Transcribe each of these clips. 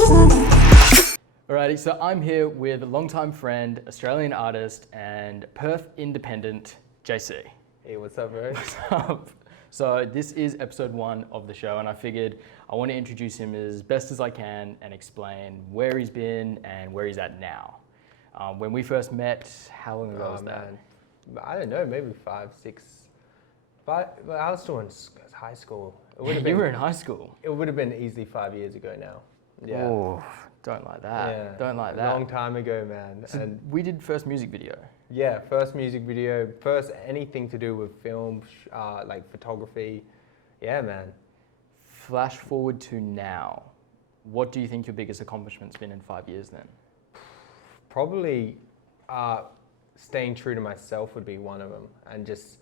Alrighty, so I'm here with a longtime friend, Australian artist, and Perth independent, Jaycee. Hey, what's up, bro? What's up? So this is episode 1 of the show, and I figured I want to introduce him as best as I can and explain where he's been and where he's at now. When we first met, how long ago was that? Man. I don't know, maybe 5, 6. But I was still in high school. You were in high school? It would have been easily 5 years ago now. Yeah. Oh, don't like that. Yeah. Don't like that. Long time ago, man. So and we did first music video. yeah, first music video, first anything to do with film, like photography. Yeah, man. Flash forward to now. What do you think your biggest accomplishment's been in 5 years then? Probably staying true to myself would be one of them, and just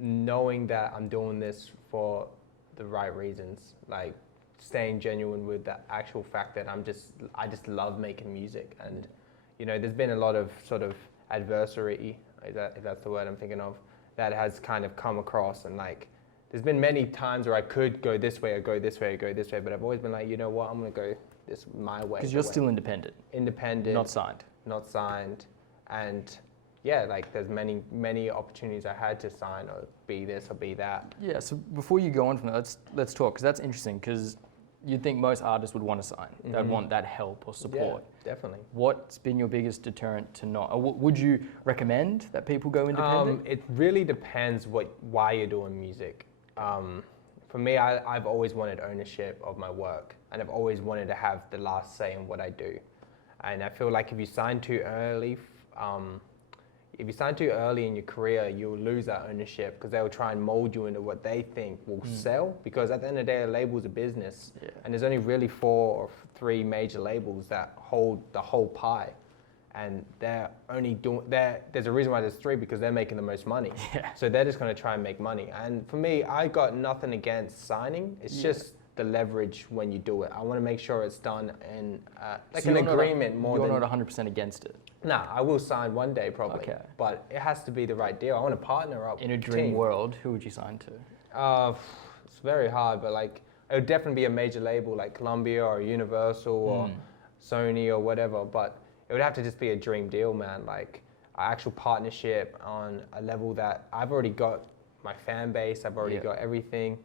knowing that I'm doing this for the right reasons, like staying genuine with the actual fact that I just love making music. And you know, there's been a lot of sort of adversity, if that's the word I'm thinking of, that has kind of come across, and like there's been many times where I could go this way or go this way or go this way, but I've always been like, you know what, I'm gonna go this my way. Because you're still independent. Independent. Not signed. Not signed. And yeah, like there's many opportunities I had to sign or be this or be that. Yeah, so before you go on from that, let's talk, because that's interesting, because you'd think most artists would want to sign. Mm-hmm. They'd want that help or support. Yeah, definitely. What's been your biggest deterrent to not, or would you recommend that people go independent? It really depends why you're doing music. For me, I've always wanted ownership of my work, and I've always wanted to have the last say in what I do. And I feel like if you sign too early, in your career, you'll lose that ownership, because they'll try and mold you into what they think will sell. Because at the end of the day, a label's a business, and there's only really 4 or 3 major labels that hold the whole pie. And they're only doing there's a reason why there's 3, because they're making the most money. Yeah. So they're just going to try and make money. And for me, I got nothing against signing. It's just the leverage when you do it. I want to make sure it's done in like an agreement more than... You're not 100% against it? Nah, I will sign one day probably. Okay. But it has to be the right deal. I want to partner up. In a dream world, who would you sign to? It's very hard, but like it would definitely be a major label like Columbia or Universal or Sony or whatever. But it would have to just be a dream deal, man. Like an actual partnership on a level that I've already got my fan base, I've already got everything,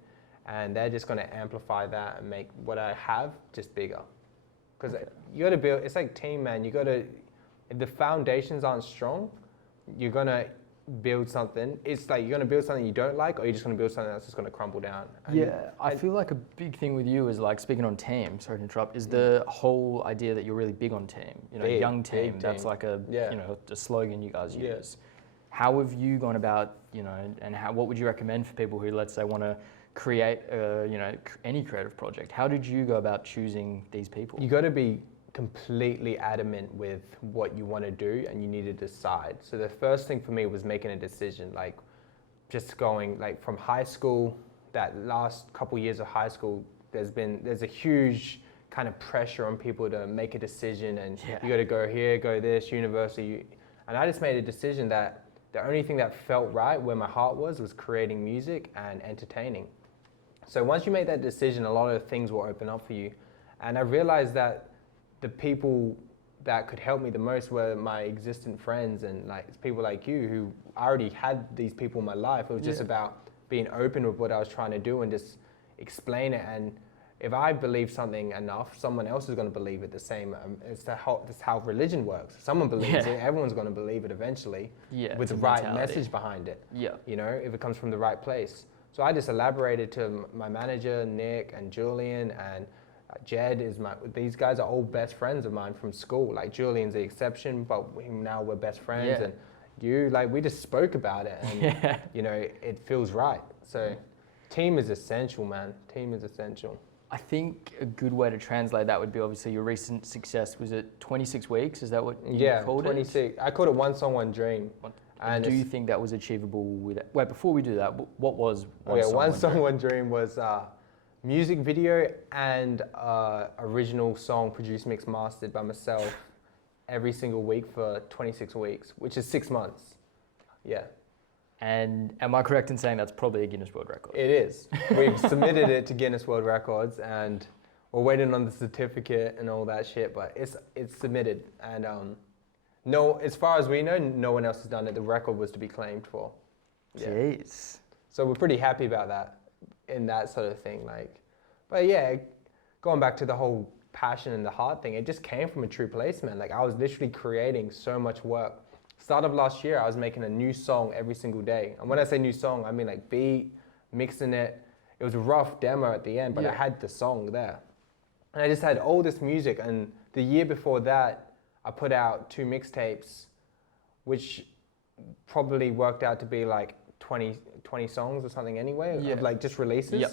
and they're just going to amplify that and make what I have just bigger. Because you got to build, it's like team, man. You got to, if the foundations aren't strong, you're going to build something. It's like you're going to build something you don't like, or you're just going to build something that's just going to crumble down. And I feel like a big thing with you is, like, speaking on team, sorry to interrupt, is the whole idea that you're really big on team. You know, young team, that's like a, you know, a slogan you guys use. How have you gone about, you know, and what would you recommend for people who, let's say, want to create, you know, any creative project? How did you go about choosing these people? You got to be completely adamant with what you want to do, and you need to decide. So the first thing for me was making a decision, like just going like from high school, that last couple years of high school, there's a huge kind of pressure on people to make a decision, and you got to go here, go this, university. And I just made a decision that the only thing that felt right where my heart was creating music and entertaining. So once you make that decision, a lot of things will open up for you. And I realized that the people that could help me the most were my existing friends, and like people like you, who I already had these people in my life. It was just about being open with what I was trying to do and just explain it. And if I believe something enough, someone else is going to believe it the same. That's how religion works. Someone believes it, everyone's going to believe it eventually, with the right message behind it. You know, if it comes from the right place. So I just elaborated to my manager, Nick and Julian, and Jed these guys are all best friends of mine from school. Like Julian's the exception, but now we're best friends. And we just spoke about it, and you know, it feels right. So team is essential, man. Team is essential. I think a good way to translate that would be, obviously, your recent success. Was it 26 weeks? Is that what you called 26. it? 26. I called it One Song, One Dream. And do you think that was achievable with it? Wait, before we do that, what was One Song, One Dream was music video and original song produced, mixed, mastered by myself every single week for 26 weeks, which is 6 months. Yeah. And am I correct in saying that's probably a Guinness World Record? It is. We've submitted it to Guinness World Records, and we're waiting on the certificate and all that shit, but it's submitted. And no, as far as we know, no one else has done it. The record was to be claimed for. Yeah. Jeez. So we're pretty happy about that in that sort of thing. Like, but yeah, going back to the whole passion and the heart thing, it just came from a true place, man. Like I was literally creating so much work. Start of last year, I was making a new song every single day. And when I say new song, I mean like beat, mixing it. It was a rough demo at the end, but I had the song there. And I just had all this music. And the year before that, I put out 2 mixtapes, which probably worked out to be like 20 songs or something anyway, of like just releases. Yep.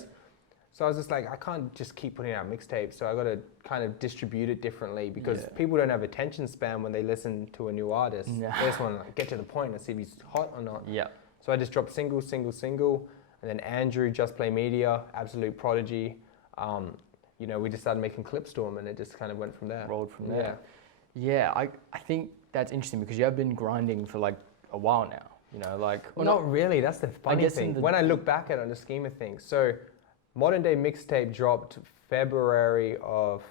So I was just like, I can't just keep putting out mixtapes. So I got to kind of distribute it differently because people don't have attention span when they listen to a new artist. They just want to like, get to the point and see if he's hot or not. Yeah. So I just dropped single. And then Andrew, Just Play Media, absolute prodigy. You know, we just started making clips to him and it just kind of went from there. Rolled from there. Yeah, I think that's interesting because you have been grinding for like a while now. You know, like... Well, not really. That's the funny thing. When I look back at it on the scheme of things. So Modern Day Mixtape dropped February of...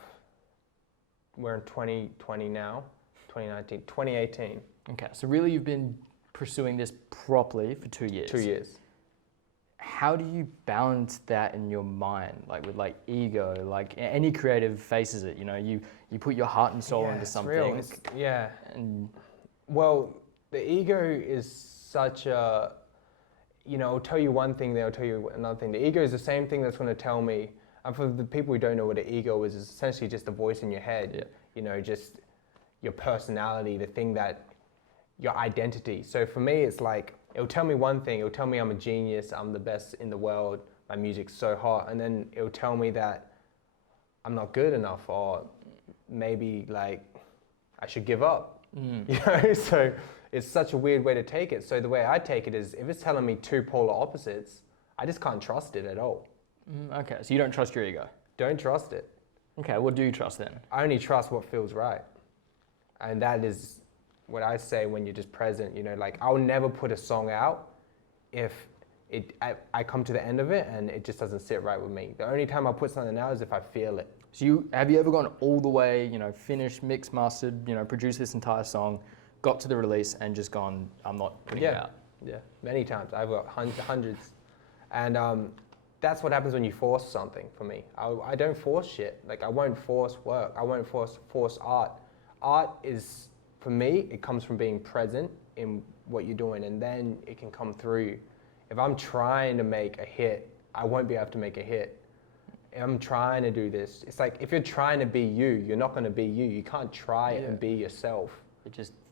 We're in 2020 now. 2018. Okay, so really you've been pursuing this properly for 2 years. 2 years. How do you balance that in your mind, like with like ego, like any creative faces it, you know, you put your heart and soul into something. And well, the ego is such a, you know, I'll tell you one thing, then I'll tell you another thing. The ego is the same thing that's going to tell me, and for the people who don't know what an ego is, it's essentially just a voice in your head, you know, just your personality, the thing that, your identity. So for me, it's like, it'll tell me one thing, it'll tell me I'm a genius, I'm the best in the world, my music's so hot, and then it'll tell me that I'm not good enough, or maybe like I should give up, you know? So it's such a weird way to take it. So the way I take it is, if it's telling me 2 polar opposites, I just can't trust it at all. Okay, so you don't trust your ego? Don't trust it. Okay, what do you trust then? I only trust what feels right. And that is what I say when you're just present, you know, like I'll never put a song out if I come to the end of it and it just doesn't sit right with me. The only time I'll put something out is if I feel it. So have you ever gone all the way, you know, finished, mixed, mastered, you know, produced this entire song, got to the release and just gone, I'm not putting it out? Yeah, many times. I've got hundreds. And that's what happens when you force something for me. I don't force shit. Like I won't force work. I won't force art. Art is, for me, it comes from being present in what you're doing, and then it can come through. If I'm trying to make a hit, I won't be able to make a hit. If I'm trying to do this, it's like if you're trying to be you, you're not going to be you. You can't try and be yourself.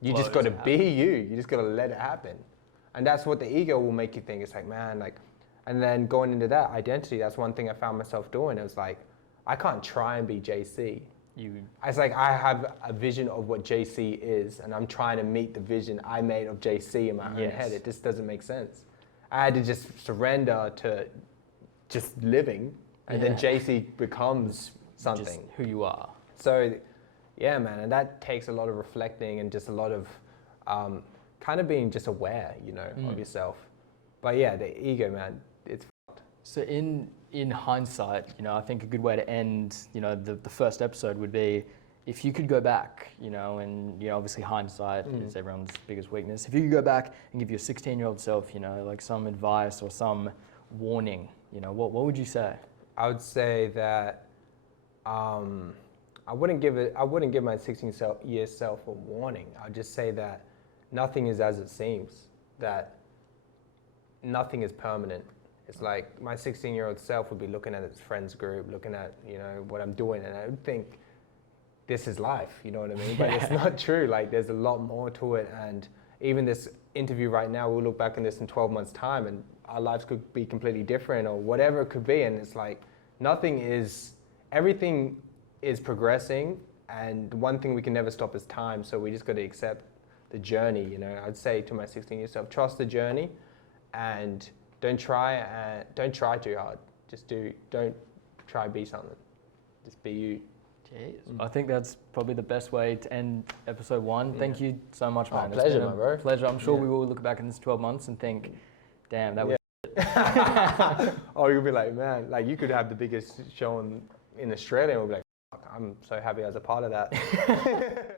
You just got to be you. You just got to let it happen. And that's what the ego will make you think. It's like, man, like, and then going into that identity, that's one thing I found myself doing. It was like, I can't try and be Jaycee. It's like I have a vision of what Jaycee is, and I'm trying to meet the vision I made of Jaycee in my own head. It just doesn't make sense. I had to just surrender to just living, and then Jaycee becomes something. Just who you are. So, yeah, man, and that takes a lot of reflecting and just a lot of kind of being just aware, you know, of yourself. But yeah, the ego, man, it's fucked. So in hindsight, you know, I think a good way to end, you know, the first episode would be, if you could go back, you know, and, you know, obviously hindsight is everyone's biggest weakness. If you could go back and give your 16-year-old self, you know, like some advice or some warning, you know, what would you say? I would say that I wouldn't give my 16-year self a warning. I'd just say that nothing is as it seems, that nothing is permanent. It's like my 16-year-old self would be looking at its friends group, looking at, you know, what I'm doing, and I would think, this is life, you know what I mean? But it's not true. Like, there's a lot more to it. And even this interview right now, we'll look back on this in 12 months' time, and our lives could be completely different, or whatever it could be. And it's like, everything is progressing, and one thing we can never stop is time. So we just got to accept the journey, you know? I'd say to my 16-year self, trust the journey, and don't try too hard. Don't try to be something. Just be you. Jeez. I think that's probably the best way to end episode 1. Thank you so much, man. Pleasure, my bro. Pleasure. I'm sure we will look back in this 12 months and think, damn, that was Oh, you'll be like, man, like you could have the biggest show in Australia, we'll be like, I'm so happy as a part of that.